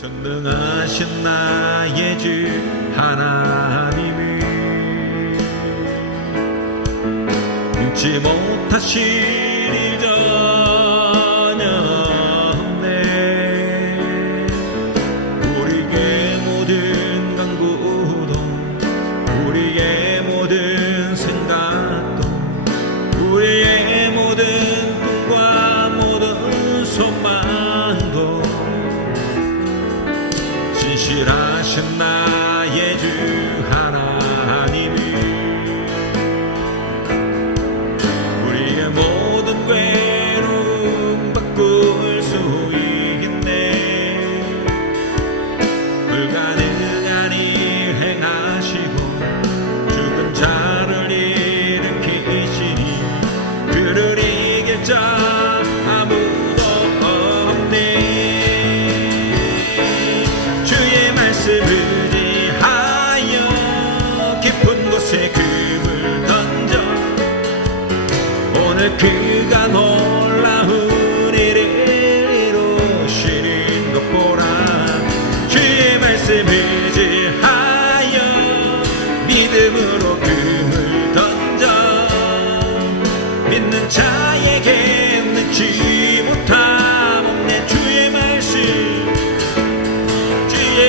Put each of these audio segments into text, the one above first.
전능하신 나의 주 하나님을 잊지 못하실 일 전혀 없네. 우리의 모든 간구도 우리의 모든 생각도 우리의 모든 꿈과 모든 소망도 진실하신 나의 주 하나님이 우리의 모든 괴로움 바꿀 수 있네. 불가능하니 행하시고 죽은 자를 일으키시니 그를 이길 자 아무도 없네. 말씀을 의지하여 깊은 곳에 금을 던져 오늘 그가 놀라운 일을 이루시는 것 보라. 주의 말씀을 의지하여 믿음으로 금을 던져 믿는 자에게 능치 못함 없네. 주의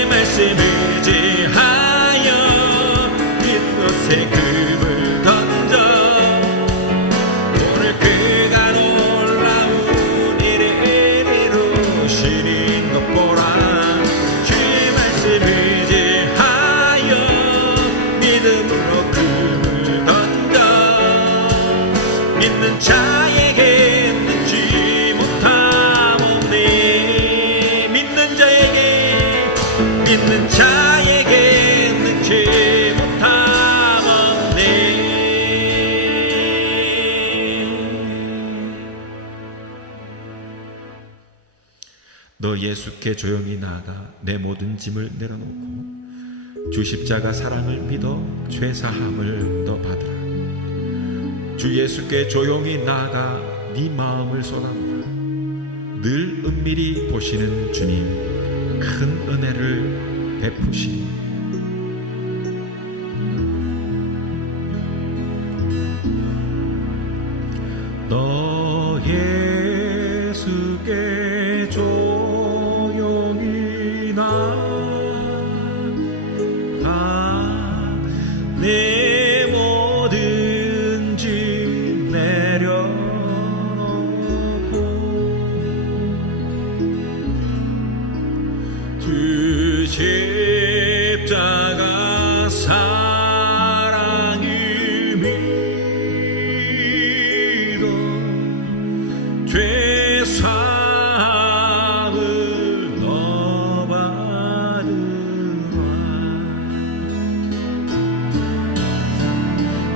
말씀을 의지하여 빛곳에 금을 던져 오늘 그가 놀라운 일을 이루시는 것 보라. 주의 말씀을 의지하여 믿음으로 금을 던져 믿는 자에게 능치 못함 없네. 믿는 자에게 능치 못함 없네. 너 예수께 조용히 나아가 내 모든 짐을 내려놓고 주 십자가 사랑을 믿어 죄사함을 너 받으라. 주 예수께 조용히 나아가 네 마음을 쏟아부라. 늘 은밀히 보시는 주님 큰 은혜를 베푸시니 너 예수께 조용히 나아가 내 모든 짐 내려놓고 주 십자가 사랑을 믿어 죄사함을 너 받으라.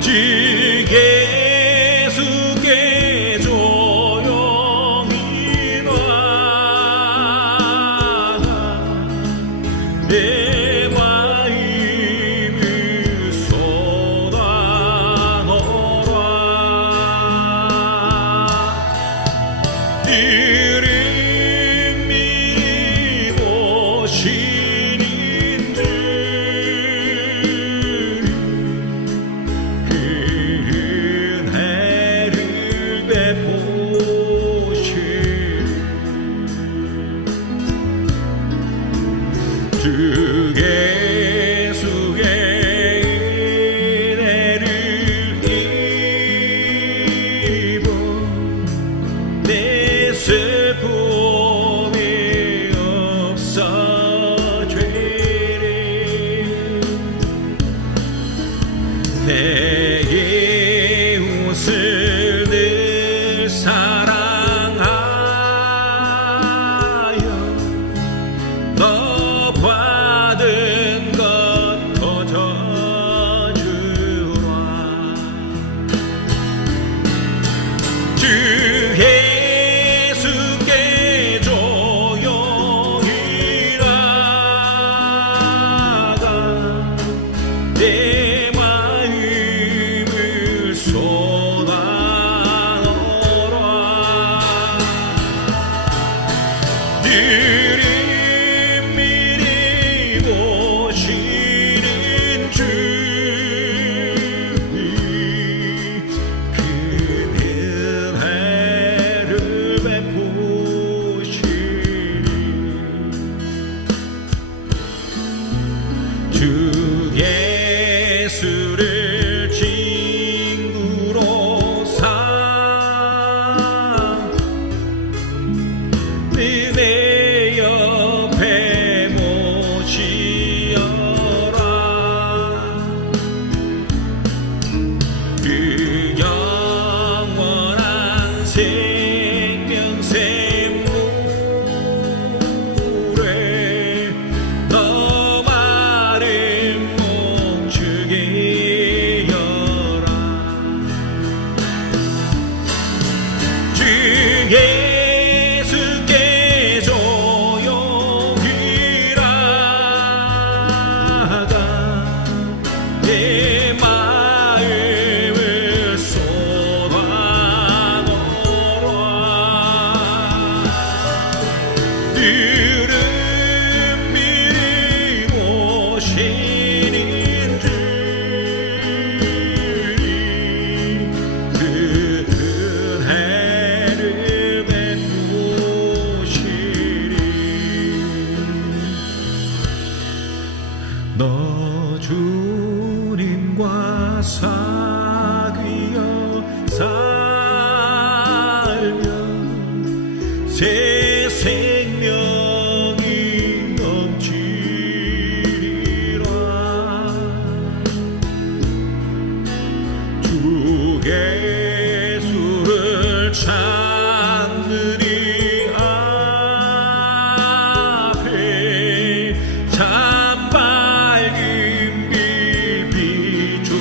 주 예수께 조용히 나아가 내 마음을 쏟아놓으라. 늘 은밀히 보시는 주님 그 은혜를 베푸시니 주 예수의 은혜를 입어 내 슬픔이 없어지리 내 이웃을 늘 사랑하여 너 받은 것 거저주라 주 예수께 조용히 나가 내 마음을 쏟아놓으라 미리 오시는 주님 그 은혜를 베푸시니 주 예수를 친구로 삼 내 옆에 모시어라 그 영원한 생명샘물에 너 마른 목 죽이어라 주 예수께 조용히 나가 내 마음을 쏟아놓으라 들은 미리 오시는 주님 그 은혜를 베푸시리 너 주님과 사귀어 살면 새 생명이 넘치리라 주 예수를 찾는 이 앞에 참 밝은 빛 비추어라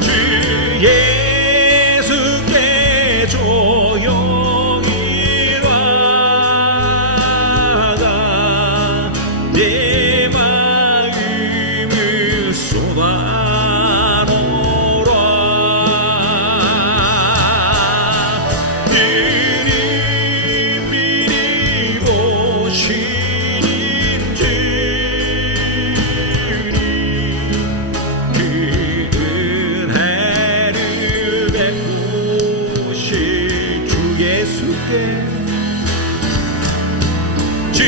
주 예수께 조용히 나가 내 마음을 쏟아놓으라 미리 오시는 주님 그 은혜를 베푸실 주 예수께 주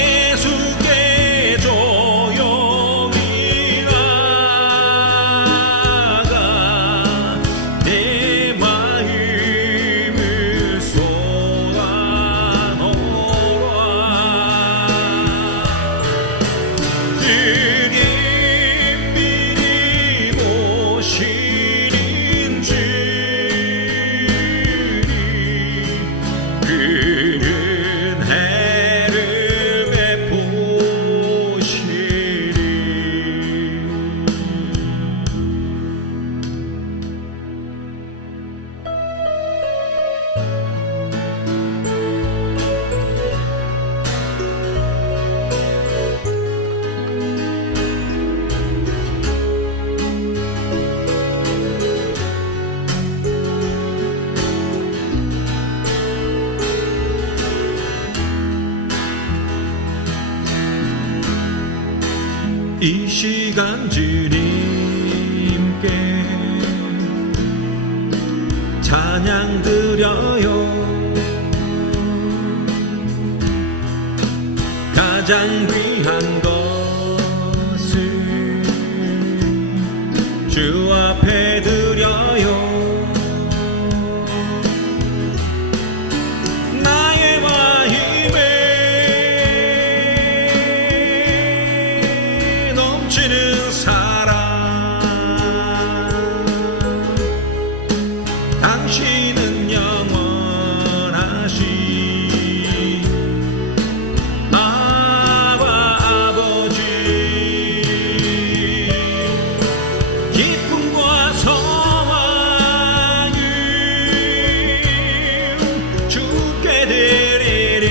예수께 조용히 나가 내 마음을 쏟아놓으라 주님 미리 오시는 주님 그 은혜를 베푸시리 이 시간 주님께 찬양 드려요. 가장 귀한 것을 주 앞에 드려요. 나의 마음에 넘치는 사랑, 당신은 영원하신 기쁨과 소망을 주께 드리리.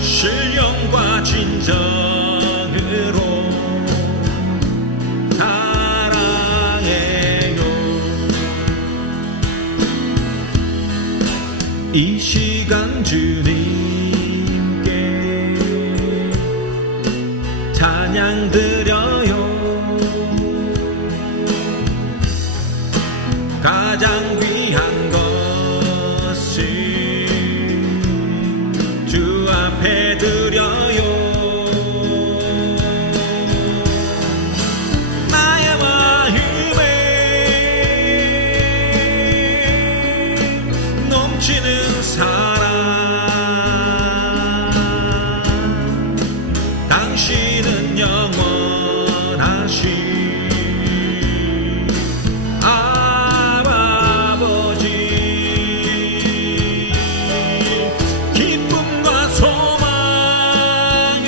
신령과 진정으로 사랑해요. 이 시간 주님께 찬양 드려요. 가장 귀한 것을 주 앞에 드려요. 나의 마음에 넘치는 사랑, 당신은 영원하신 아버지. 기쁨과 소망을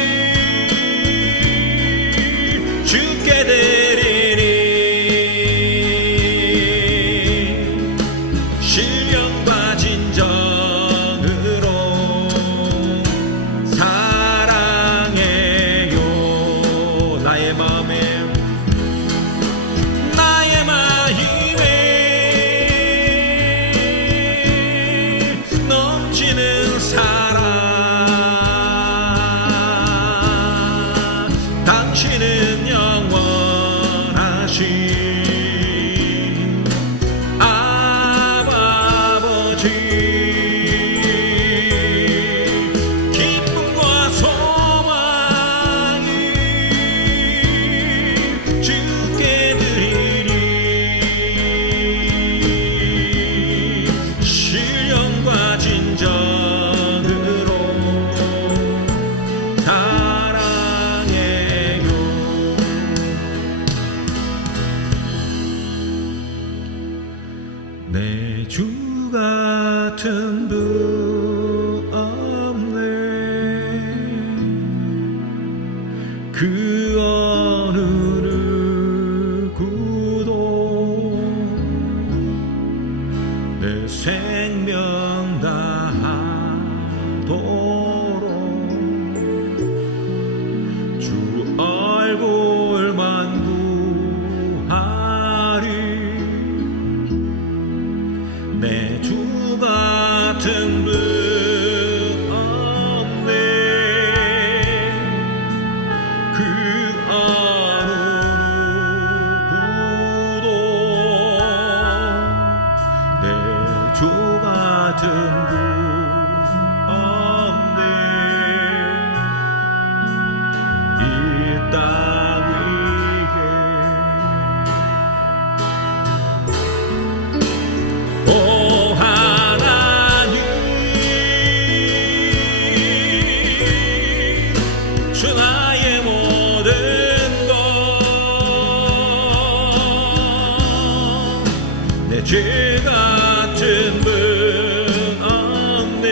주께 드리리. 신령과 진정으로 사랑해요. 나의 마음에 넘치는 사랑, 당신은 영원하신 아버지. 기쁨과 소망을 주께 드리리. 신령과 진정으로 사랑해요. 내 주 같은 분 없네. 그 어느 누구도 내 생명 다하도록 주 얼굴만 구하리. 내 주 같은 분 없네. 그 어느 누구도 내 주 같은 분 없네. 이 땅 위에 오 하나님, 주 나의 모든 것, 내 죄 같은 분 없네.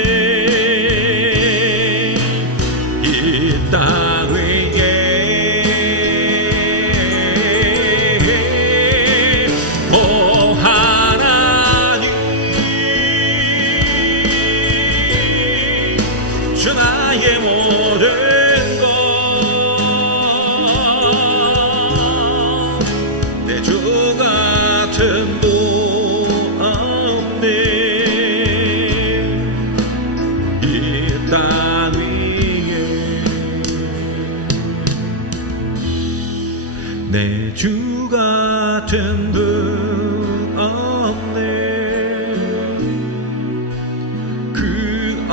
이 땅 위에 오 하나님, 주 나의 모든 것, 내 주 같은 분 없네. 이 땅 위에 내 주 같은 분 없네. 그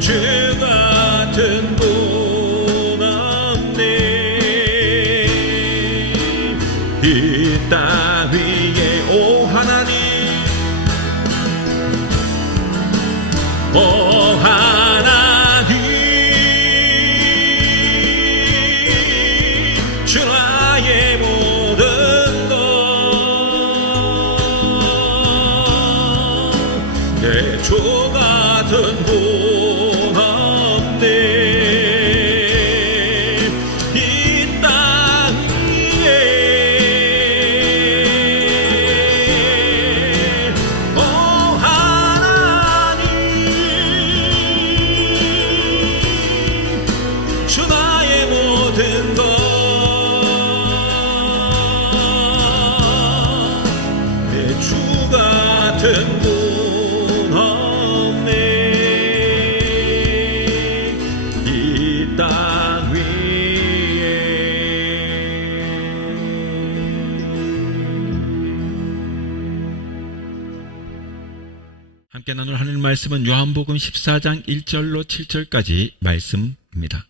주 같은 분 없네. 이 땅 위에 오 하나님, 오 하나님, 주 나의 모든 것, 내 주 같은 분 없네. 이 땅 위에 오 하나님, 주 나의 모든 것, 내 주 같은 분 없네. 이 땅 위에. 함께 나눌 하나님 말씀은 요한복음 14장 1절로 7절까지 말씀입니다.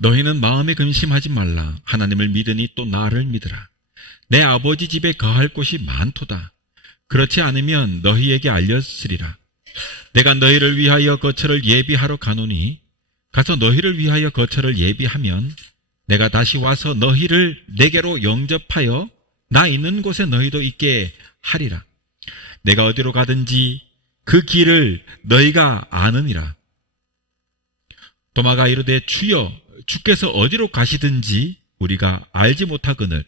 너희는 마음에 근심하지 말라. 하나님을 믿으니 또 나를 믿으라. 내 아버지 집에 거할 곳이 많도다. 그렇지 않으면 너희에게 알렸으리라. 내가 너희를 위하여 거처를 예비하러 가노니 가서 너희를 위하여 거처를 예비하면 내가 다시 와서 너희를 내게로 영접하여 나 있는 곳에 너희도 있게 하리라. 내가 어디로 가든지 그 길을 너희가 아느니라. 도마가 이르되 주여, 주께서 어디로 가시든지 우리가 알지 못하거늘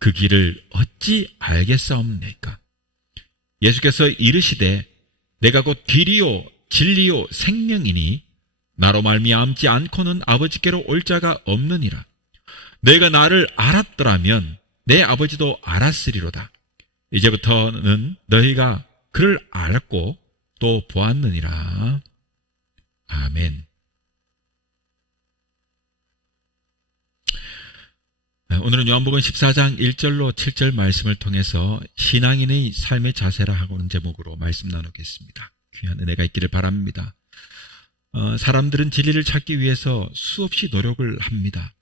그 길을 어찌 알겠사옵니까? 예수께서 이르시되 내가 곧 길이요 진리요 생명이니 나로 말미암지 않고는 아버지께로 올 자가 없느니라. 내가 나를 알았더라면 내 아버지도 알았으리로다. 이제부터는 너희가 그를 알았고 또 보았느니라. 아멘. 오늘은 요한복음 14장 1절로 7절 말씀을 통해서 신앙인의 삶의 자세라 하고는 제목으로 말씀 나누겠습니다. 귀한 은혜가 있기를 바랍니다. 사람들은 진리를 찾기 위해서 수없이 노력을 합니다.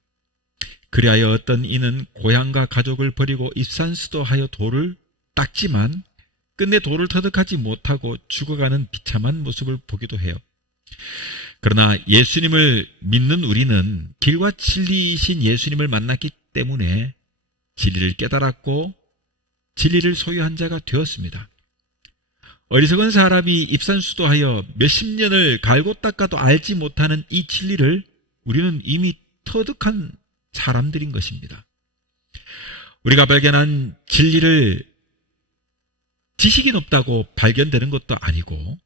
그리하여 어떤 이는 고향과 가족을 버리고 입산수도하여 돌을 닦지만 끝내 돌을 터득하지 못하고 죽어가는 비참한 모습을 보기도 해요. 그러나 예수님을 믿는 우리는 길과 진리이신 예수님을 만났기 때문에 진리를 깨달았고 진리를 소유한 자가 되었습니다. 어리석은 사람이 입산수도하여 몇십 년을 갈고 닦아도 알지 못하는 이 진리를 우리는 이미 터득한 사람들인 것입니다. 우리가 발견한 진리를 지식이 높다고 발견되는 것도 아니고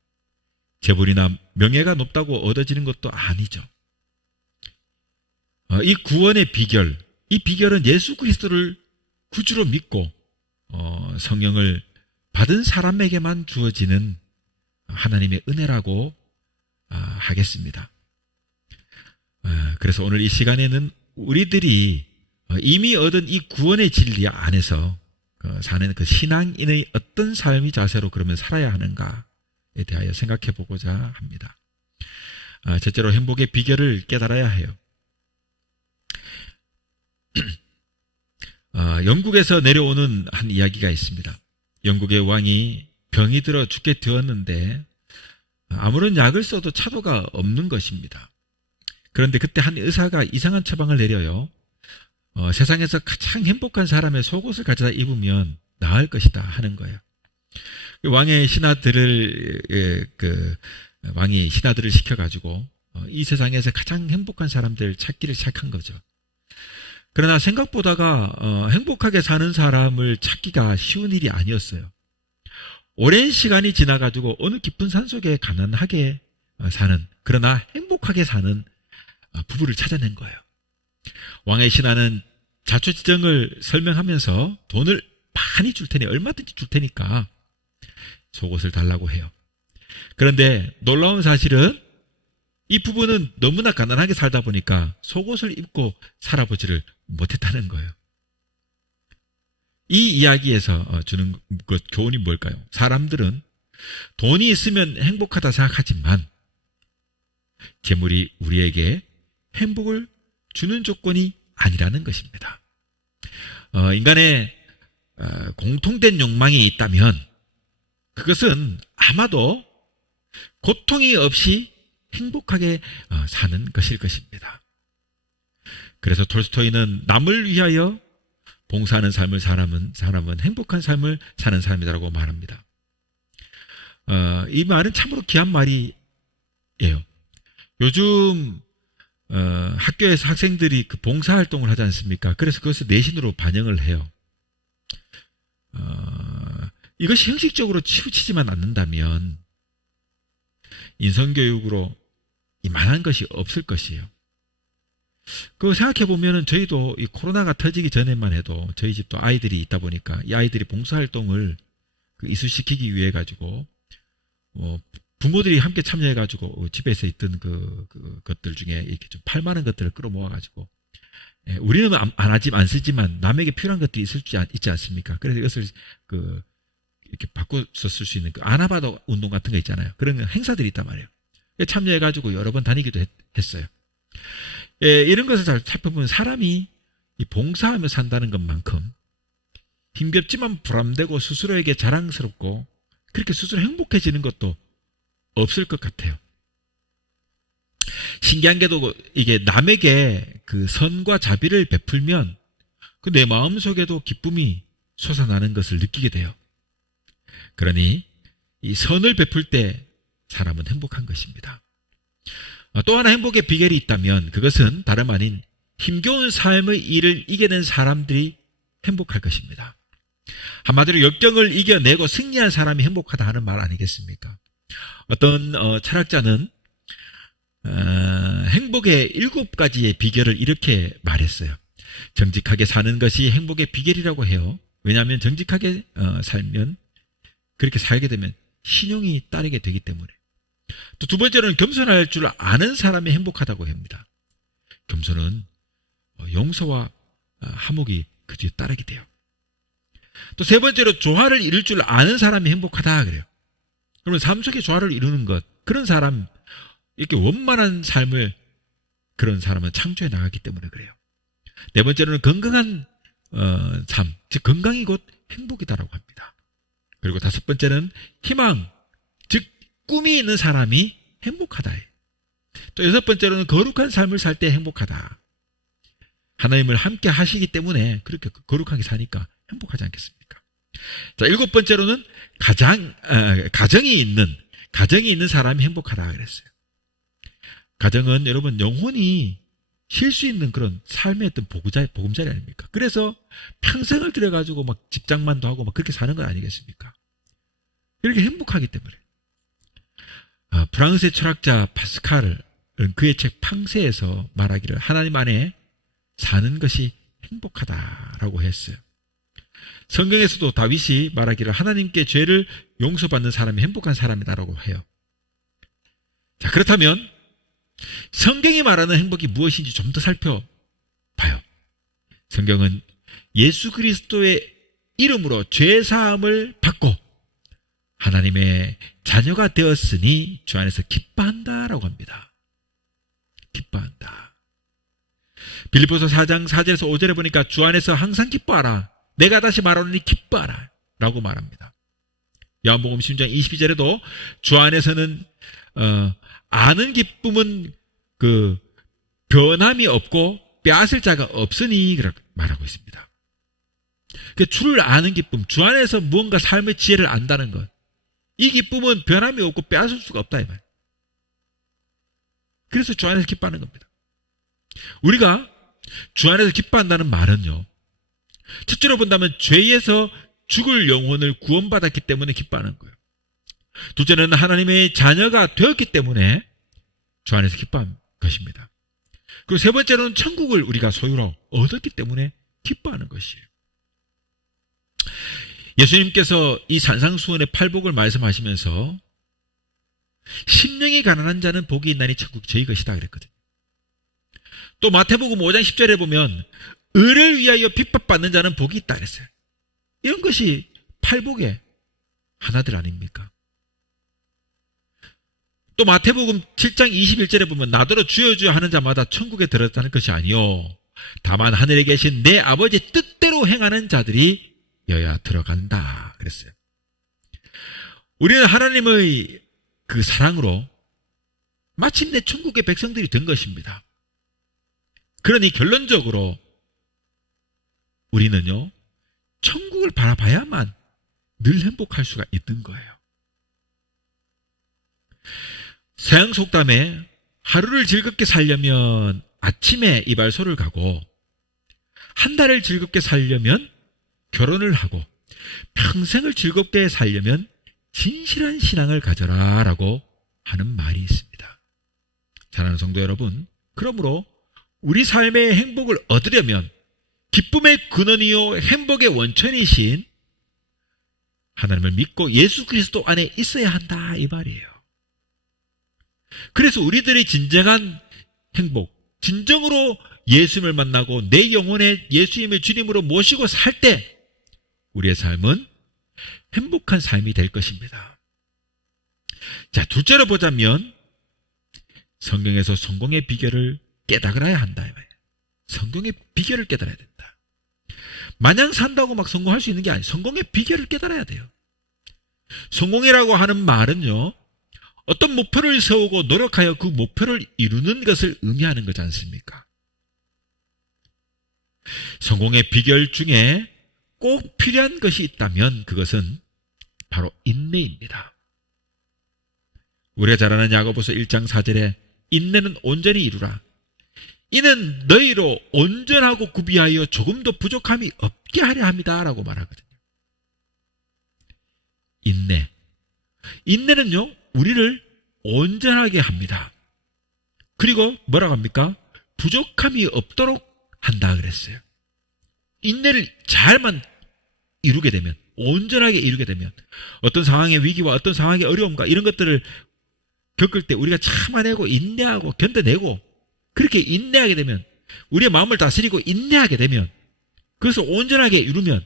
재물이나 명예가 높다고 얻어지는 것도 아니죠. 이 구원의 비결, 이 비결은 예수 그리스도를 구주로 믿고 성령을 받은 사람에게만 주어지는 하나님의 은혜라고 하겠습니다. 그래서 오늘 이 시간에는 우리들이 이미 얻은 이 구원의 진리 안에서 사는 그 신앙인의 어떤 삶의 자세로 그러면 살아야 하는가에 대하여 생각해 보고자 합니다. 첫째로 행복의 비결을 깨달아야 해요. 영국에서 내려오는 한 이야기가 있습니다. 영국의 왕이 병이 들어 죽게 되었는데 아무런 약을 써도 차도가 없는 것입니다. 그런데 그때 한 의사가 이상한 처방을 내려요. 세상에서 가장 행복한 사람의 속옷을 가져다 입으면 나을 것이다 하는 거예요. 왕이 신하들을 시켜가지고 이 세상에서 가장 행복한 사람들 찾기를 시작한 거죠. 그러나 생각보다가 행복하게 사는 사람을 찾기가 쉬운 일이 아니었어요. 오랜 시간이 지나가지고 어느 깊은 산속에 가난하게 사는, 그러나 행복하게 사는 부부를 찾아낸 거예요. 왕의 신하는 자초지정을 설명하면서 돈을 많이 줄 테니, 얼마든지 줄 테니까 속옷을 달라고 해요. 그런데 놀라운 사실은 이 부부는 너무나 가난하게 살다 보니까 속옷을 입고 살아보지를 못했다는 거예요. 이 이야기에서 주는 그 교훈이 뭘까요? 사람들은 돈이 있으면 행복하다 생각하지만 재물이 우리에게 행복을 주는 조건이 아니라는 것입니다. 인간의 공통된 욕망이 있다면 그것은 아마도 고통이 없이 행복하게 사는 것일 것입니다. 그래서 톨스토이는 남을 위하여 봉사하는 삶을 사람은 행복한 삶을 사는 사람이라고 말합니다. 이 말은 참으로 귀한 말이에요. 요즘 학교에서 학생들이 그 봉사활동을 하지 않습니까? 그래서 그것을 내신으로 반영을 해요. 이것이 형식적으로 치우치지만 않는다면 인성교육으로 이만한 것이 없을 것이에요. 그거 생각해보면 저희도 이 코로나가 터지기 전에만 해도 저희 집도 아이들이 있다 보니까 이 아이들이 봉사활동을 이수시키기 위해 가지고 부모들이 함께 참여해가지고 집에서 있던 것들 중에 이렇게 좀 팔만한 것들을 끌어모아가지고 우리는 안 쓰지만 남에게 필요한 것들이 있지 않습니까? 그래서 이것을 이렇게 바꿔서 쓸 수 있는 아나바다 운동 같은 거 있잖아요. 그런 행사들이 있단 말이에요. 참여해가지고 여러 번 다니기도 했어요. 이런 것을 잘 살펴보면 사람이 이 봉사하며 산다는 것만큼 힘겹지만 보람되고 스스로에게 자랑스럽고 그렇게 스스로 행복해지는 것도 없을 것 같아요. 신기한 게도 이게 남에게 그 선과 자비를 베풀면 그 내 마음속에도 기쁨이 솟아나는 것을 느끼게 돼요. 그러니 이 선을 베풀 때 사람은 행복한 것입니다. 또 하나 행복의 비결이 있다면 그것은 다름 아닌 힘겨운 삶의 일을 이겨낸 사람들이 행복할 것입니다. 한마디로 역경을 이겨내고 승리한 사람이 행복하다 하는 말 아니겠습니까? 어떤 철학자는 행복의 7가지의 비결을 이렇게 말했어요. 정직하게 사는 것이 행복의 비결이라고 해요. 왜냐하면 정직하게 살면 그렇게 살게 되면 신용이 따르게 되기 때문에. 또 두 번째로는 겸손할 줄 아는 사람이 행복하다고 합니다. 겸손은 용서와 화목이 그 뒤에 따르게 돼요. 또 세 번째로 조화를 이룰 줄 아는 사람이 행복하다 그래요. 그러면 삶 속에 조화를 이루는 것, 그런 사람, 이렇게 원만한 삶을 그런 사람은 창조해 나가기 때문에 그래요. 네 번째로는 건강한 삶, 즉 건강이 곧 행복이다라고 합니다. 그리고 다섯 번째는 희망, 즉 꿈이 있는 사람이 행복하다. 또 여섯 번째로는 거룩한 삶을 살 때 행복하다. 하나님을 함께 하시기 때문에 그렇게 거룩하게 사니까 행복하지 않겠습니까? 자, 일곱 번째로는 가정이 있는 사람이 행복하다 그랬어요. 가정은 여러분 영혼이 쉴 수 있는 그런 삶의 어떤 보금자리 아닙니까? 그래서 평생을 들여가지고 막 직장만도 하고 막 그렇게 사는 건 아니겠습니까? 이렇게 행복하기 때문에. 프랑스의 철학자 파스칼은 그의 책 팡세에서 말하기를 하나님 안에 사는 것이 행복하다라고 했어요. 성경에서도 다윗이 말하기를 하나님께 죄를 용서받는 사람이 행복한 사람이다라고 해요. 자, 그렇다면 성경이 말하는 행복이 무엇인지 좀 더 살펴봐요. 성경은 예수 그리스도의 이름으로 죄사함을 받고 하나님의 자녀가 되었으니 주 안에서 기뻐한다라고 합니다. 기뻐한다. 빌립보서 4장 4절에서 5절에 보니까 주 안에서 항상 기뻐하라. 내가 다시 말하노니 기뻐하라 라고 말합니다. 요한복음 10장 22절에도 주 안에서는 아는 기쁨은 그 변함이 없고 빼앗을 자가 없으니 그렇게 말하고 있습니다. 그 주를 아는 기쁨, 주 안에서 무언가 삶의 지혜를 안다는 것, 이 기쁨은 변함이 없고 빼앗을 수가 없다 이 말. 그래서 주 안에서 기뻐하는 겁니다. 우리가 주 안에서 기뻐한다는 말은요, 첫째로 본다면 죄에서 죽을 영혼을 구원받았기 때문에 기뻐하는 거예요. 둘째는 하나님의 자녀가 되었기 때문에 주 안에서 기뻐하는 것입니다. 그리고 세 번째로는 천국을 우리가 소유로 얻었기 때문에 기뻐하는 것이에요. 예수님께서 이 산상수훈의 팔복을 말씀하시면서 심령이 가난한 자는 복이 있나니 천국이 저희 것이다 그랬거든요. 또 마태복음 5장 10절에 보면 의를 위하여 핍박받는 자는 복이 있다 그랬어요. 이런 것이 팔복의 하나들 아닙니까? 또 마태복음 7장 21절에 보면 나더러 주여 주여 하는 자마다 천국에 들어갔다는 것이 아니요 다만 하늘에 계신 내 아버지 뜻대로 행하는 자들이 여야 들어간다 그랬어요. 우리는 하나님의 그 사랑으로 마침내 천국의 백성들이 된 것입니다. 그러니 결론적으로 우리는요 천국을 바라봐야만 늘 행복할 수가 있는 거예요. 서양 속담에 하루를 즐겁게 살려면 아침에 이발소를 가고 한 달을 즐겁게 살려면 결혼을 하고 평생을 즐겁게 살려면 진실한 신앙을 가져라 라고 하는 말이 있습니다. 사랑하는 성도 여러분, 그러므로 우리 삶의 행복을 얻으려면 기쁨의 근원이요 행복의 원천이신 하나님을 믿고 예수 그리스도 안에 있어야 한다 이 말이에요. 그래서 우리들의 진정한 행복, 진정으로 예수님을 만나고 내 영혼에 예수님의 주님으로 모시고 살 때 우리의 삶은 행복한 삶이 될 것입니다. 자, 둘째로 보자면 성경에서 성공의 비결을 깨달아야 한다. 성공의 비결을 깨달아야 된다. 마냥 산다고 막 성공할 수 있는 게 아니에요. 성공의 비결을 깨달아야 돼요. 성공이라고 하는 말은요, 어떤 목표를 세우고 노력하여 그 목표를 이루는 것을 의미하는 거지 않습니까? 성공의 비결 중에 꼭 필요한 것이 있다면 그것은 바로 인내입니다. 우리가 잘 아는 야고보서 1장 4절에 인내는 온전히 이루라. 이는 너희로 온전하고 구비하여 조금도 부족함이 없게 하려 합니다 라고 말하거든요. 인내. 인내는요 우리를 온전하게 합니다. 그리고 뭐라고 합니까? 부족함이 없도록 한다 그랬어요. 인내를 잘만 이루게 되면, 온전하게 이루게 되면 어떤 상황의 위기와 어떤 상황의 어려움과 이런 것들을 겪을 때 우리가 참아내고 인내하고 견뎌내고 그렇게 인내하게 되면, 우리의 마음을 다스리고 인내하게 되면, 그래서 온전하게 이루면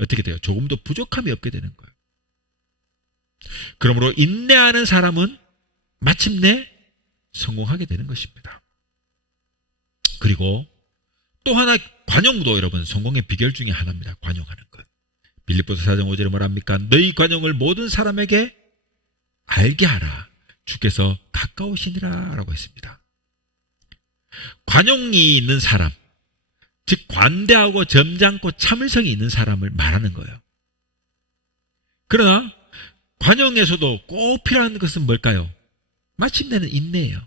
어떻게 돼요? 조금도 부족함이 없게 되는 거예요. 그러므로 인내하는 사람은 마침내 성공하게 되는 것입니다. 그리고 또 하나 관용도 여러분 성공의 비결 중에 하나입니다. 관용하는 것. 빌립보서 4장 5절에 뭐랍니까? 너희 관용을 모든 사람에게 알게 하라. 주께서 가까우시니라 라고 했습니다. 관용이 있는 사람, 즉 관대하고 점잖고 참을성이 있는 사람을 말하는 거예요. 그러나 관용에서도 꼭 필요한 것은 뭘까요? 마침내는 인내예요.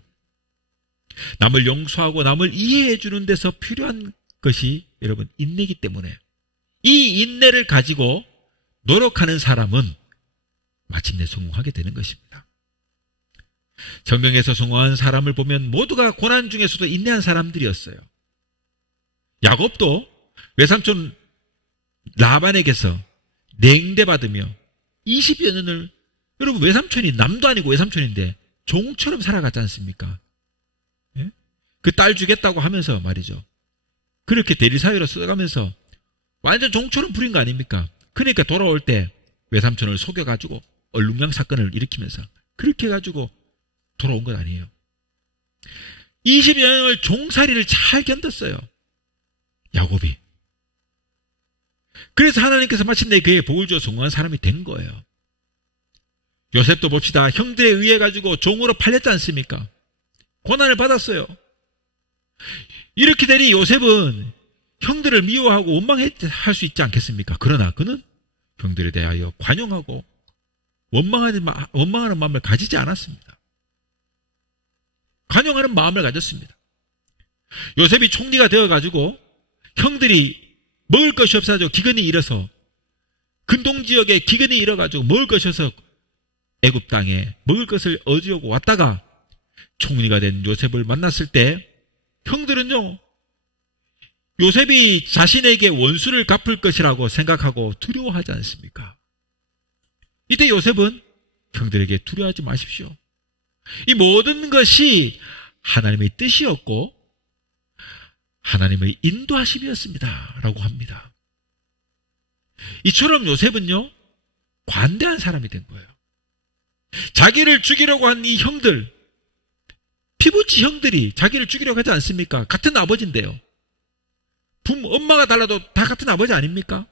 남을 용서하고 남을 이해해 주는 데서 필요한 것이 여러분 인내이기 때문에 이 인내를 가지고 노력하는 사람은 마침내 성공하게 되는 것입니다. 성경에서 성공한 사람을 보면 모두가 고난 중에서도 인내한 사람들이었어요. 야곱도 외삼촌 라반에게서 냉대받으며 20여 년을, 여러분 외삼촌이 남도 아니고 외삼촌인데 종처럼 살아갔지 않습니까? 예? 그 딸 주겠다고 하면서 말이죠. 그렇게 대리사위로 써가면서 완전 종처럼 부린 거 아닙니까? 그러니까 돌아올 때 외삼촌을 속여가지고 얼룩양 사건을 일으키면서 그렇게 해가지고 돌아온 건 아니에요. 20여 년을 종살이를 잘 견뎠어요. 야곱이. 그래서 하나님께서 마침내 그의 복을 주어 성공한 사람이 된 거예요. 요셉도 봅시다. 형들에 의해 가지고 종으로 팔렸지 않습니까? 고난을 받았어요. 이렇게 되니 요셉은 형들을 미워하고 원망할 수 있지 않겠습니까? 그러나 그는 형들에 대하여 관용하고 원망하는 마음을 가지지 않았습니다. 관용하는 마음을 가졌습니다. 요셉이 총리가 되어가지고 형들이 먹을 것이 없어가지고 기근이 일어서 근동지역에 기근이 일어가지고 먹을 것이 없어서 애굽 땅에 먹을 것을 얻으려고 왔다가 총리가 된 요셉을 만났을 때 형들은요 요셉이 자신에게 원수를 갚을 것이라고 생각하고 두려워하지 않습니까? 이때 요셉은 형들에게 두려워하지 마십시오. 이 모든 것이 하나님의 뜻이었고 하나님의 인도하심이었습니다 라고 합니다. 이처럼 요셉은요, 관대한 사람이 된 거예요. 자기를 죽이려고 한 이 형들, 피부치 형들이 자기를 죽이려고 하지 않습니까? 같은 아버지인데요. 엄마가 달라도 다 같은 아버지 아닙니까?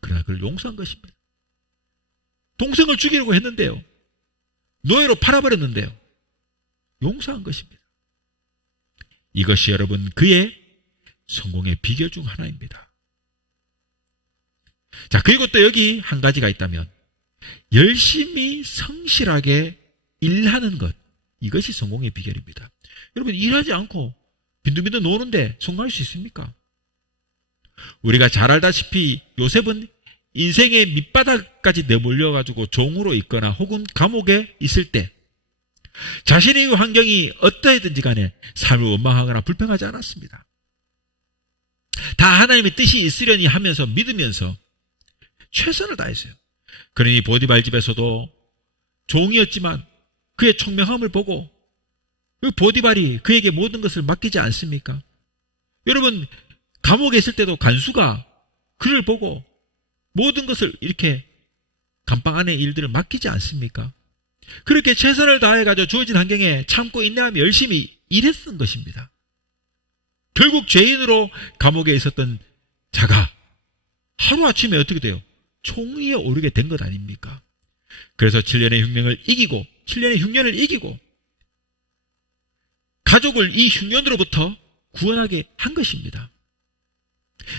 그러나 그걸 용서한 것입니다. 동생을 죽이려고 했는데요. 노예로 팔아버렸는데요. 용서한 것입니다. 이것이 여러분 그의 성공의 비결 중 하나입니다. 자, 그리고 또 여기 한 가지가 있다면 열심히 성실하게 일하는 것, 이것이 성공의 비결입니다. 여러분, 일하지 않고 빈둥빈둥 노는데 성공할 수 있습니까? 우리가 잘 알다시피 요셉은 인생의 밑바닥까지 내몰려가지고 종으로 있거나 혹은 감옥에 있을 때 자신의 환경이 어떠하든지 간에 삶을 원망하거나 불평하지 않았습니다. 다 하나님의 뜻이 있으려니 하면서 믿으면서 최선을 다했어요. 그러니 보디발 집에서도 종이었지만 그의 총명함을 보고 보디발이 그에게 모든 것을 맡기지 않습니까? 여러분, 감옥에 있을 때도 간수가 그를 보고 모든 것을 이렇게 감방 안의 일들을 맡기지 않습니까? 그렇게 최선을 다해가지고 주어진 환경에 참고 인내하며 열심히 일했던 것입니다. 결국 죄인으로 감옥에 있었던 자가 하루아침에 어떻게 돼요? 총리에 오르게 된 것 아닙니까? 그래서 7년의 흉년을 이기고 가족을 이 흉년으로부터 구원하게 한 것입니다.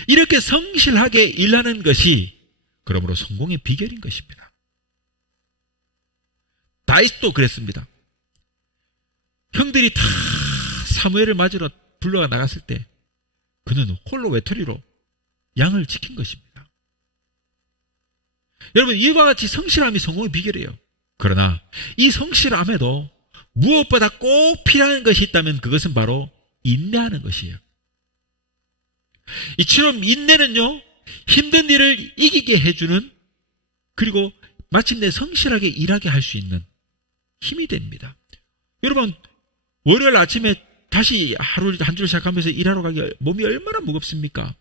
이렇게 성실하게 일하는 것이 그러므로 성공의 비결인 것입니다. 다윗도 그랬습니다. 형들이 다 사무엘을 맞으러 불러가 나갔을 때 그는 홀로 외톨이로 양을 지킨 것입니다. 여러분, 이와 같이 성실함이 성공의 비결이에요. 그러나 이 성실함에도 무엇보다 꼭 필요한 것이 있다면 그것은 바로 인내하는 것이에요. 이처럼 인내는요, 힘든 일을 이기게 해주는, 그리고 마침내 성실하게 일하게 할 수 있는 힘이 됩니다. 여러분, 월요일 아침에 다시 하루 한 줄 시작하면서 일하러 가기 몸이 얼마나 무겁습니까?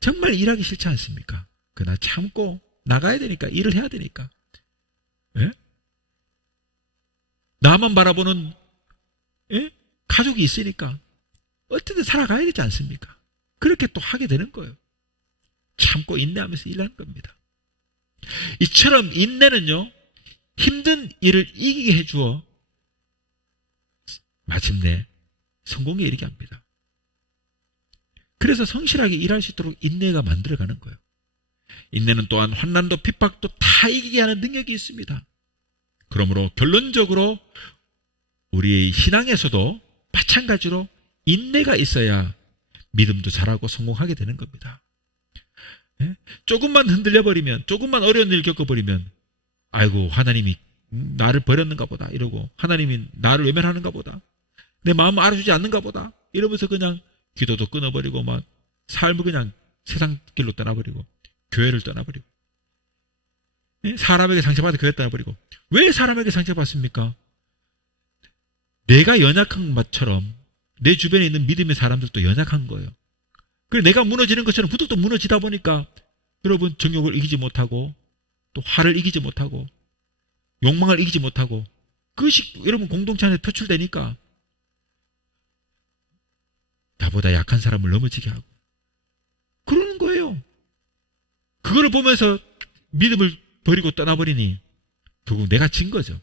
정말 일하기 싫지 않습니까? 그러나 참고 나가야 되니까, 일을 해야 되니까. 예? 나만 바라보는 가족이 있으니까 어떻게든 살아가야 되지 않습니까? 그렇게 또 하게 되는 거예요. 참고 인내하면서 일하는 겁니다. 이처럼 인내는요, 힘든 일을 이기게 해주어 마침내 성공에 이르게 합니다. 그래서 성실하게 일할 수 있도록 인내가 만들어가는 거예요. 인내는 또한 환난도 핍박도 다 이기게 하는 능력이 있습니다. 그러므로 결론적으로 우리의 신앙에서도 마찬가지로 인내가 있어야 믿음도 잘하고 성공하게 되는 겁니다. 조금만 흔들려버리면, 조금만 어려운 일을 겪어버리면 아이고, 하나님이 나를 버렸는가 보다 이러고, 하나님이 나를 외면하는가 보다, 내 마음을 알아주지 않는가 보다 이러면서 그냥 기도도 끊어버리고 막 삶을 그냥 세상 길로 떠나버리고 교회를 떠나버리고 사람에게 상처받아 교회 떠나버리고. 왜 사람에게 상처받습니까? 내가 연약한 것처럼 내 주변에 있는 믿음의 사람들도 연약한 거예요. 그래서 내가 무너지는 것처럼 부득도 무너지다 보니까 여러분, 정욕을 이기지 못하고 또 화를 이기지 못하고 욕망을 이기지 못하고 그것이 여러분 공동체 안에 표출되니까 나보다 약한 사람을 넘어지게 하고 그러는 거예요. 그거를 보면서 믿음을 버리고 떠나버리니 결국 내가 진 거죠.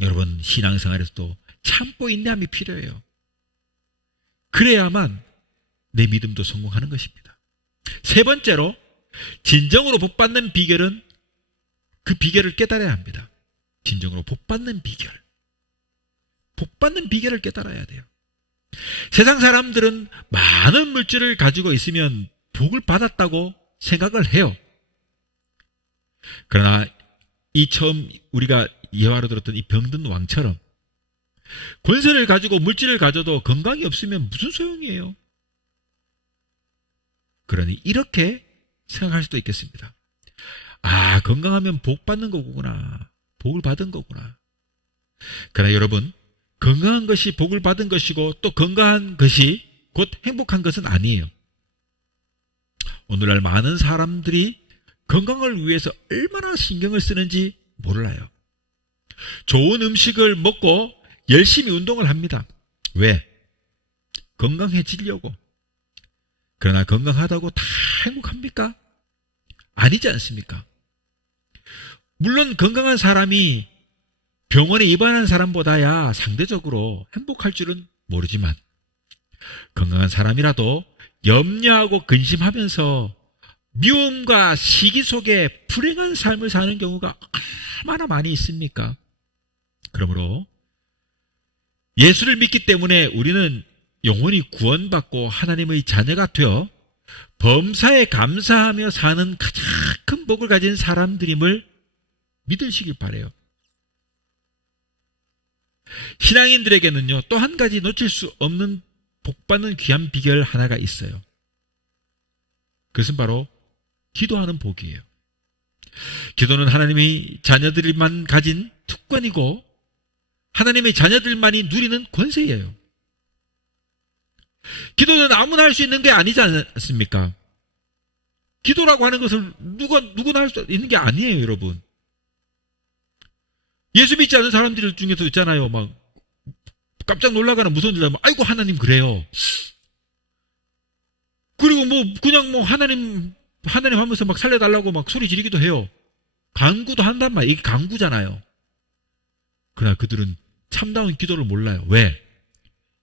여러분, 신앙생활에서도 참고 인내함이 필요해요. 그래야만 내 믿음도 성공하는 것입니다. 세 번째로, 진정으로 복받는 비결은 그 비결을 깨달아야 합니다. 진정으로 복받는 비결. 복받는 비결을 깨달아야 돼요. 세상 사람들은 많은 물질을 가지고 있으면 복을 받았다고 생각을 해요. 그러나 이 처음 우리가 예화로 들었던 이 병든 왕처럼 권세를 가지고 물질을 가져도 건강이 없으면 무슨 소용이에요? 그러니 이렇게 생각할 수도 있겠습니다. 아, 건강하면 복 받는 거구나. 복을 받은 거구나. 그러나 여러분, 건강한 것이 복을 받은 것이고 또 건강한 것이 곧 행복한 것은 아니에요. 오늘날 많은 사람들이 건강을 위해서 얼마나 신경을 쓰는지 몰라요. 좋은 음식을 먹고 열심히 운동을 합니다. 왜? 건강해지려고. 그러나 건강하다고 다 행복합니까? 아니지 않습니까? 물론 건강한 사람이 병원에 입원한 사람보다야 상대적으로 행복할 줄은 모르지만 건강한 사람이라도 염려하고 근심하면서 미움과 시기 속에 불행한 삶을 사는 경우가 얼마나 많이 있습니까? 그러므로 예수를 믿기 때문에 우리는 영원히 구원받고 하나님의 자녀가 되어 범사에 감사하며 사는 가장 큰 복을 가진 사람들임을 믿으시길 바라요. 신앙인들에게는요, 또 한 가지 놓칠 수 없는 복받는 귀한 비결 하나가 있어요. 그것은 바로 기도하는 복이에요. 기도는 하나님의 자녀들만 가진 특권이고 하나님의 자녀들만이 누리는 권세예요. 기도는 아무나 할 수 있는 게 아니지 않습니까? 기도라고 하는 것을 누구나 할 수 있는 게 아니에요, 여러분. 예수 믿지 않는 사람들 중에서 있잖아요. 막 깜짝 놀라거나 무서운 일 하면 아이고 하나님 그래요. 그리고 그냥 하나님 하면서 막 살려달라고 막 소리 지르기도 해요. 간구도 한단 말이에요. 이게 간구잖아요. 그러나 그들은 참다운 기도를 몰라요. 왜?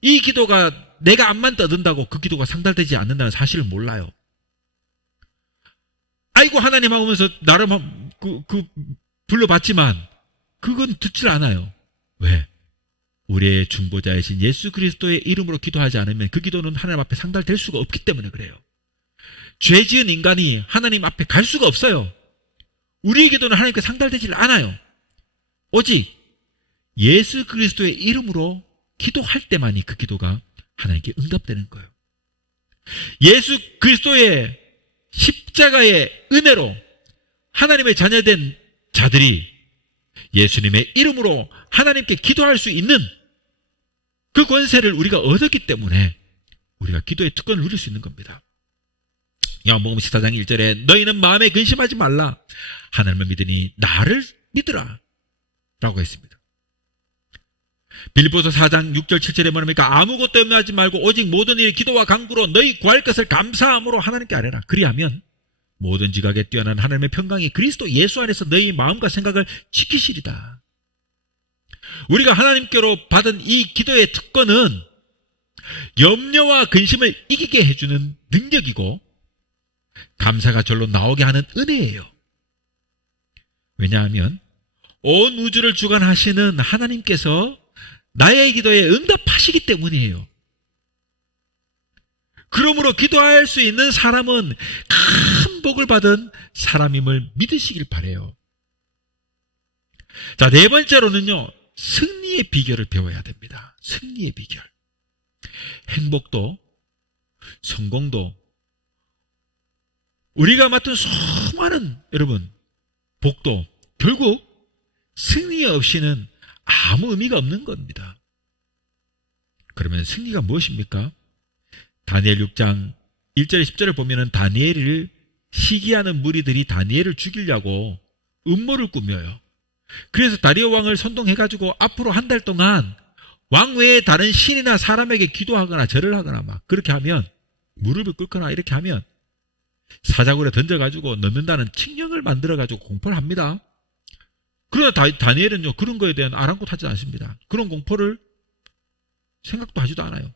이 기도가 내가 앞만 떠든다고 그 기도가 상달되지 않는다는 사실을 몰라요. 아이고 하나님 하면서 나름 불러봤지만 그건 듣질 않아요. 왜? 우리의 중보자이신 예수 그리스도의 이름으로 기도하지 않으면 그 기도는 하나님 앞에 상달될 수가 없기 때문에 그래요. 죄 지은 인간이 하나님 앞에 갈 수가 없어요. 우리의 기도는 하나님께 상달되질 않아요. 오직 예수 그리스도의 이름으로 기도할 때만이 그 기도가 하나님께 응답되는 거예요. 예수 그리스도의 십자가의 은혜로 하나님의 자녀된 자들이 예수님의 이름으로 하나님께 기도할 수 있는 그 권세를 우리가 얻었기 때문에 우리가 기도의 특권을 누릴 수 있는 겁니다. 요한복음 14장 1절에 너희는 마음에 근심하지 말라. 하나님을 믿으니 나를 믿으라 라고 했습니다. 빌립보서 4장 6절 7절에 뭐랍니까? 아무것도 염려하지 말고 오직 모든 일에 기도와 간구로 너희 구할 것을 감사함으로 하나님께 아뢰라. 그리하면 모든 지각에 뛰어난 하나님의 평강이 그리스도 예수 안에서 너희 마음과 생각을 지키시리다. 우리가 하나님께로 받은 이 기도의 특권은 염려와 근심을 이기게 해주는 능력이고 감사가 절로 나오게 하는 은혜예요. 왜냐하면 온 우주를 주관하시는 하나님께서 나의 기도에 응답하시기 때문이에요. 그러므로 기도할 수 있는 사람은 큰 복을 받은 사람임을 믿으시길 바라요. 자, 네 번째로는요, 승리의 비결을 배워야 됩니다. 승리의 비결. 행복도 성공도 우리가 맡은 수많은 여러분 복도 결국 승리 없이는 아무 의미가 없는 겁니다. 그러면 승리가 무엇입니까? 다니엘 6장 1절 10절을 보면은 다니엘을 시기하는 무리들이 다니엘을 죽이려고 음모를 꾸며요. 그래서 다리오 왕을 선동해가지고 앞으로 한 달 동안 왕 외에 다른 신이나 사람에게 기도하거나 절을 하거나 막 그렇게 하면 무릎을 꿇거나 이렇게 하면 사자굴에 던져가지고 넣는다는 칙령을 만들어가지고 공포를 합니다. 그러나 다니엘은요 그런 거에 대한 아랑곳하지 않습니다. 그런 공포를 생각도 하지도 않아요.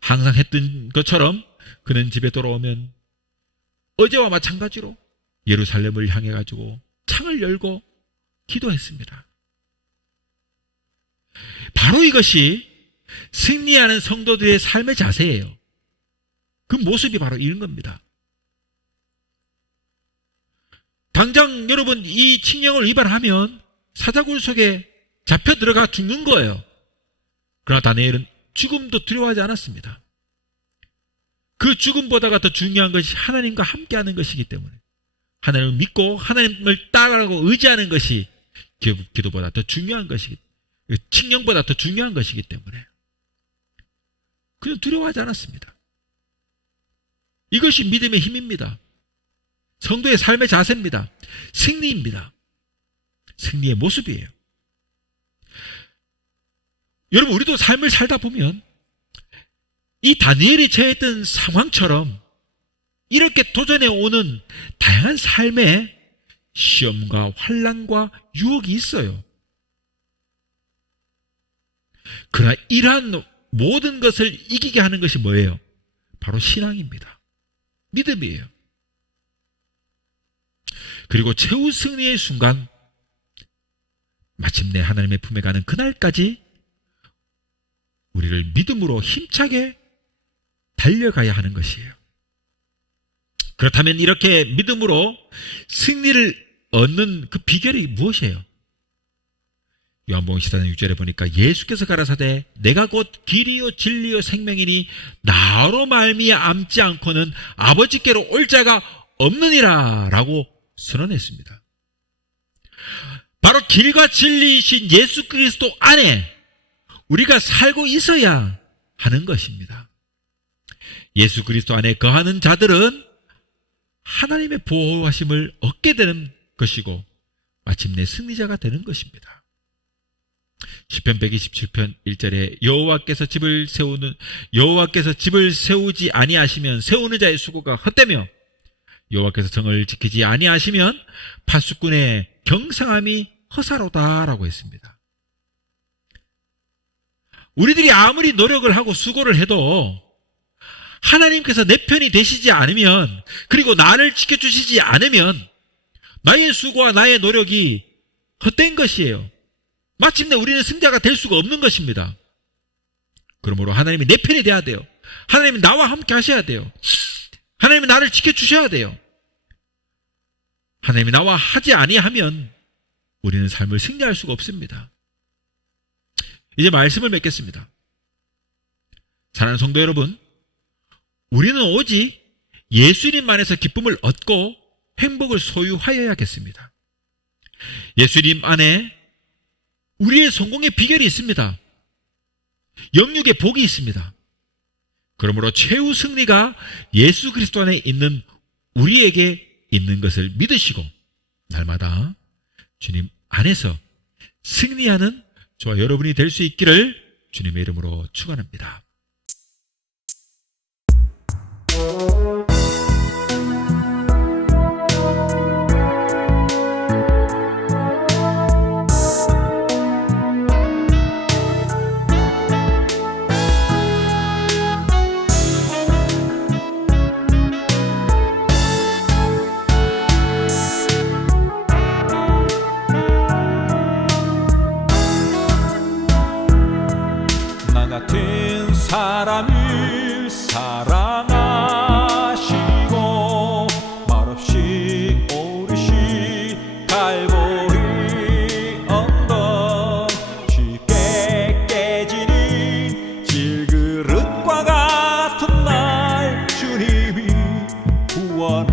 항상 했던 것처럼 그는 집에 돌아오면 어제와 마찬가지로 예루살렘을 향해 가지고 창을 열고 기도했습니다. 바로 이것이 승리하는 성도들의 삶의 자세예요. 그 모습이 바로 이런 겁니다. 당장 여러분 이 칙령을 위반하면 사자굴 속에 잡혀 들어가 죽는 거예요. 그러나 다니엘은 죽음도 두려워하지 않았습니다. 그 죽음보다가 더 중요한 것이 하나님과 함께하는 것이기 때문에 하나님을 믿고 하나님을 따라가고 의지하는 것이 기도보다 더 중요한 것이기 칙령보다 더 중요한 것이기 때문에 그냥 두려워하지 않았습니다. 이것이 믿음의 힘입니다. 성도의 삶의 자세입니다. 승리입니다. 승리의 모습이에요. 여러분, 우리도 삶을 살다 보면 이 다니엘이 처했던 상황처럼 이렇게 도전해 오는 다양한 삶의 시험과 환난과 유혹이 있어요. 그러나 이러한 모든 것을 이기게 하는 것이 뭐예요? 바로 신앙입니다. 믿음이에요. 그리고 최후 승리의 순간, 마침내 하나님의 품에 가는 그날까지 우리를 믿음으로 힘차게 달려가야 하는 것이에요. 그렇다면 이렇게 믿음으로 승리를 얻는 그 비결이 무엇이에요? 요한복음 14장 6절에 보니까 예수께서 가라사대 내가 곧 길이요 진리요 생명이니 나로 말미암지 않고는 아버지께로 올 자가 없느니라 라고 선언했습니다. 바로 길과 진리이신 예수 그리스도 안에 우리가 살고 있어야 하는 것입니다. 예수 그리스도 안에 거하는 자들은 하나님의 보호하심을 얻게 되는 것이고 마침내 승리자가 되는 것입니다. 시편 127편 1절에 여호와께서 집을 세우지 아니하시면 세우는 자의 수고가 헛되며 여호와께서 성을 지키지 아니하시면 파수꾼의 경상함이 허사로다라고 했습니다. 우리들이 아무리 노력을 하고 수고를 해도 하나님께서 내 편이 되시지 않으면, 그리고 나를 지켜주시지 않으면 나의 수고와 나의 노력이 헛된 것이에요. 마침내 우리는 승자가 될 수가 없는 것입니다. 그러므로 하나님이 내 편이 돼야 돼요. 하나님이 나와 함께 하셔야 돼요. 하나님이 나를 지켜주셔야 돼요. 하나님이 나와 하지 아니하면 우리는 삶을 승리할 수가 없습니다. 이제 말씀을 맺겠습니다. 사랑하는 성도 여러분, 우리는 오직 예수님 안에서 기쁨을 얻고 행복을 소유하여야겠습니다. 예수님 안에 우리의 성공의 비결이 있습니다. 영육의 복이 있습니다. 그러므로 최후 승리가 예수 그리스도 안에 있는 우리에게 있는 것을 믿으시고 날마다 주님 안에서 승리하는 저와 여러분이 될 수 있기를 주님의 이름으로 축원합니다. 사람을 사랑하시고 말없이 오르시 갈보리 언덕 쉽게 깨지는 질그릇과 같은 날 주님이 구원하셨네.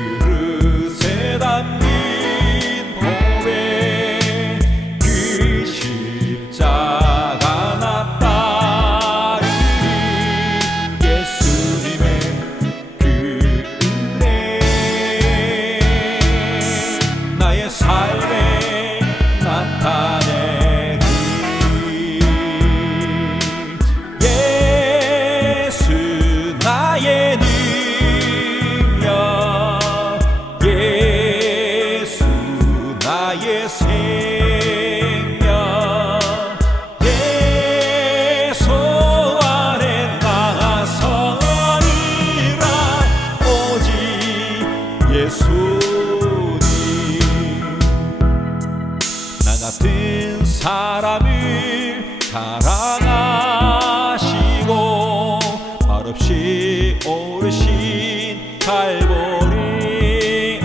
질그릇에 담긴 사람을 사랑하시고 말없이 오르신 갈보리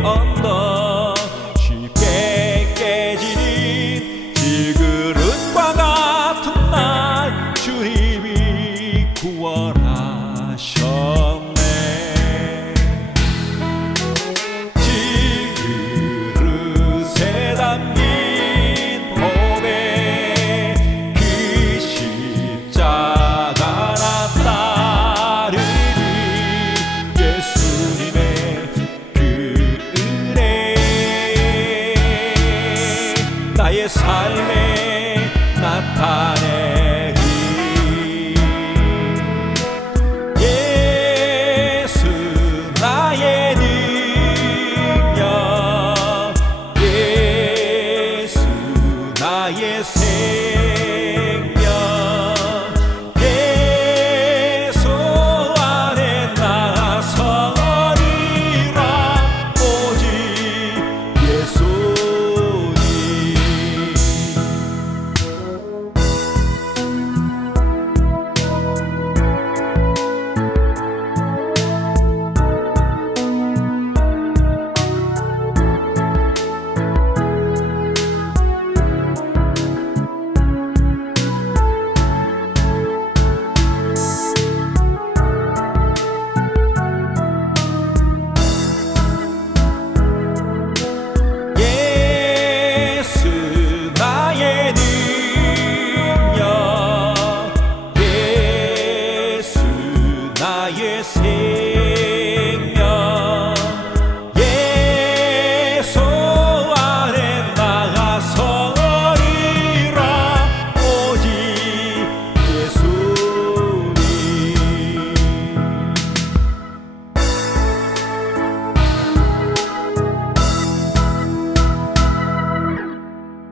언덕 쉽게 깨지는 질그릇과 같은 날 주님이 구원하셨네. 질그릇에 담긴 나타내리. 예수 나의 능력, 예수 나의 새